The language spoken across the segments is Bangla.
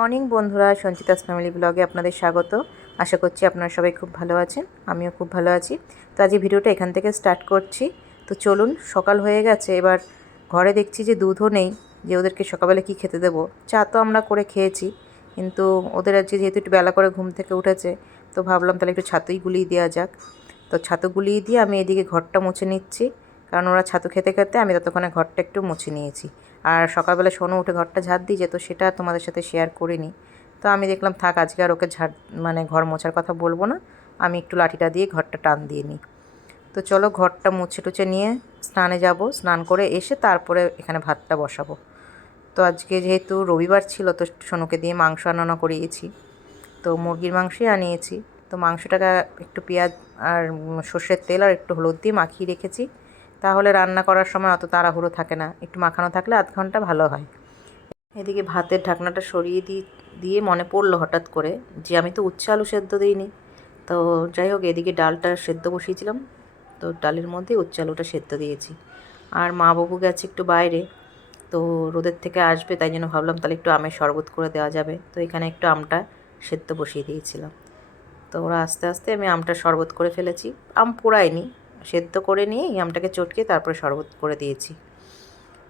মর্নিং বন্ধুরা, সঞ্চিতাস ফ্যামিলি ব্লগে আপনাদের স্বাগত। আশা করছি আপনারা সবাই খুব ভালো আছেন, আমিও খুব ভালো আছি। তো আজ এই ভিডিওটা এখান থেকে স্টার্ট করছি। তো চলুন, সকাল হয়ে গেছে, এবার ঘরে দেখছি যে দুধও নেই, যে ওদেরকে সকালবেলা কি খেতে দেবো। চা তো আমরা করে খেয়েছি, কিন্তু ওদের আজকে যেহেতু একটু বেলা করে ঘুম থেকে উঠেছে, তো ভাবলাম তাহলে একটু ছাতুই গুলিয়ে দেওয়া যাক। তো ছাতু গুলিয়ে দিয়ে আমি এদিকে ঘরটা মুছে নিচ্ছি, কারণ ওরা ছাতু খেতে খেতে আমি ততক্ষণে ঘরটা একটু মুছে নিয়েছি। আর সকালবেলা সোনু উঠে ঘরটা ঝাড় দিয়ে যেত, সেটা তোমাদের সাথে শেয়ার করিনি। তো আমি দেখলাম থাক, আজকে আর ওকে ঘর মোছার কথা বলবো না, আমি একটু লাঠিটা দিয়ে ঘরটা টান দিয়ে নিই। তো চলো, ঘরটা মুছে টুছে নিয়ে স্নানে যাব, স্নান করে এসে তারপরে এখানে ভাতটা বসাবো। তো আজকে যেহেতু রবিবার ছিল, তো সোনুকে দিয়ে মাংস আনানো করিয়েছি, তো মুরগির মাংসই আনিয়েছি। তো মাংসটাকে একটু পেঁয়াজ আর সর্ষের তেল আর একটু হলুদ দিয়ে মাখিয়ে রেখেছি, তাহলে রান্না করার সময় অত তাড়াহুড়ো থাকে না, একটু মাখানো থাকলে আধ ঘন্টা ভালো হয়। এদিকে ভাতের ঢাকনাটা সরিয়ে দিয়ে মনে পড়লো হঠাৎ করে যে আমি তো উচ্ছে আলু সেদ্ধ দিইনি। তো যাই হোক, এদিকে ডালটা সেদ্ধ বসিয়েছিলাম, তো ডালের মধ্যে উচ্ছে আলুটা সেদ্ধ দিয়েছি। আর মা বাবু গেছে একটু বাইরে, তো রোদের থেকে আসবে, তাই জন্য ভাবলাম তাহলে একটু আমের শরবত করে দেওয়া যাবে। তো এখানে একটু আমটা সেদ্ধ বসিয়ে দিয়েছিলাম। তো ওরা আস্তে আস্তে আমি আমটা শরবত করে ফেলেছি। আম পোড়াইনি, সেদ্ধ করে নিয়ে এই আমটাকে চটকে তারপরে শরবত করে দিয়েছি।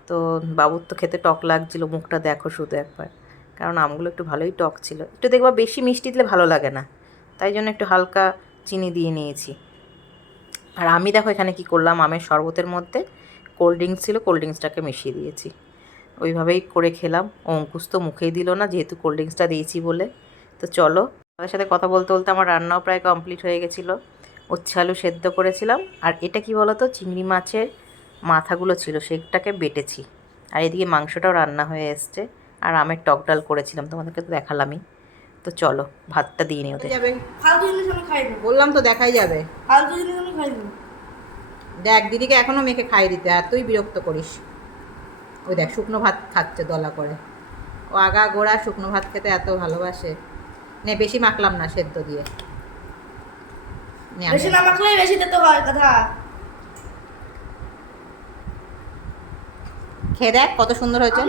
তো বাবুর তো খেতে টক লাগছিল, মুখটা দেখো শুধু একবার, কারণ আমগুলো একটু ভালোই টক ছিল। একটু দেখবা বেশি মিষ্টি দিলে ভালো লাগে না, তাই জন্য একটু হালকা চিনি দিয়ে নিয়েছি। আর আমি দেখো এখানে কি করলাম, আমের শরবতের মধ্যে কোল্ড ড্রিঙ্কস ছিল, কোল্ড ড্রিঙ্কসটাকে মিশিয়ে দিয়েছি। ওইভাবেই করে খেলাম। অঙ্কুশ তো মুখেই দিল না, যেহেতু কোল্ড ড্রিঙ্কসটা দিয়েছি বলে। তো চলো, তাদের সাথে কথা বলতে বলতে আমার রান্নাও প্রায় কমপ্লিট হয়ে গেছিলো। উচ্ছে আলু সেদ্ধ করেছিলাম, আর এটা কি বলো তো, চিংড়ি মাছের মাথাগুলো ছিল, সেটাকে বেটেছি। আর এদিকে মাংসটাও রান্না হয়ে এসছে, আর আমের টক ডাল করেছিলাম, তোমাদেরকে তো দেখালামই। তো চলো ভাতটা দিয়ে নিও। বললাম তো দেখাই যাবে। দেখ, দিদিকে এখনো মেখে খাইয়ে দিতে, আর তুই বিরক্ত করিস। ওই দেখ, শুকনো ভাত খাচ্ছে দলা করে। ও আগা গোড়া শুকনো ভাত খেতে এত ভালোবাসে। নে, বেশি মাখলাম না সেদ্ধ দিয়ে। বেশি না মাখলে বেশি দিতে হয় কথা। খেয়ে দেখ কত সুন্দর হয়েছে।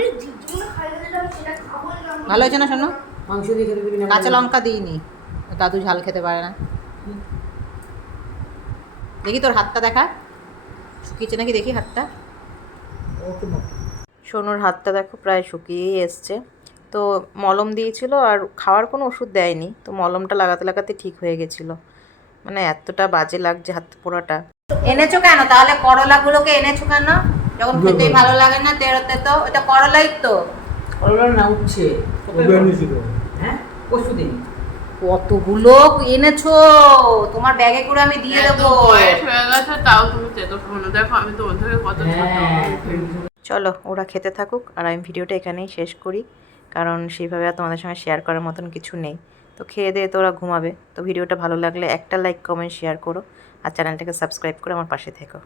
ভালো হয়েছে না শোনো? মাংস দিয়ে খেতে দিবি না? কাঁচা লঙ্কা দিইনি, দাদু ঝাল খেতে পারে না। দেখি তোর হাতটা দেখা, শুকিয়েছে নাকি দেখি হাতটা। সোনুর হাতটা দেখো প্রায় শুকিয়েই এসছে। তো মলম দিয়েছিল, আর খাওয়ার কোনো ওষুধ দেয়নি, তো মলমটা লাগাতে লাগাতে ঠিক হয়ে গেছিলো। মানে এতটা বাজে লাগছে হাত পোড়াটা। এনেছো কেন তাহলে? করলাগুলোকে এনেছো কেন যখন খেতেই ভালো লাগে না? তেরোতে তো এটা করলাই তো। করলা না, উচ্ছে। হ্যাঁ, পরশু দিন। কতগুলো এনেছো? তোমার ব্যাগে করে আমি দিয়ে দেবো। তাও তুমি খেতে শোনো, দেখো আমি তো ওদের কত চলো, ওরা খেতে থাকুক, আর আমি ভিডিওটা এখানেই শেষ করি, কারণ সেইভাবে আর তোমাদের সঙ্গে শেয়ার করার মতন কিছু নেই। তো খেয়ে দিয়ে তো ওরা ঘুমাবে। তো ভিডিওটা ভালো লাগলে একটা লাইক, কমেন্ট, শেয়ার করো, আর চ্যানেলটাকে সাবস্ক্রাইব করে আমার পাশে থেকো।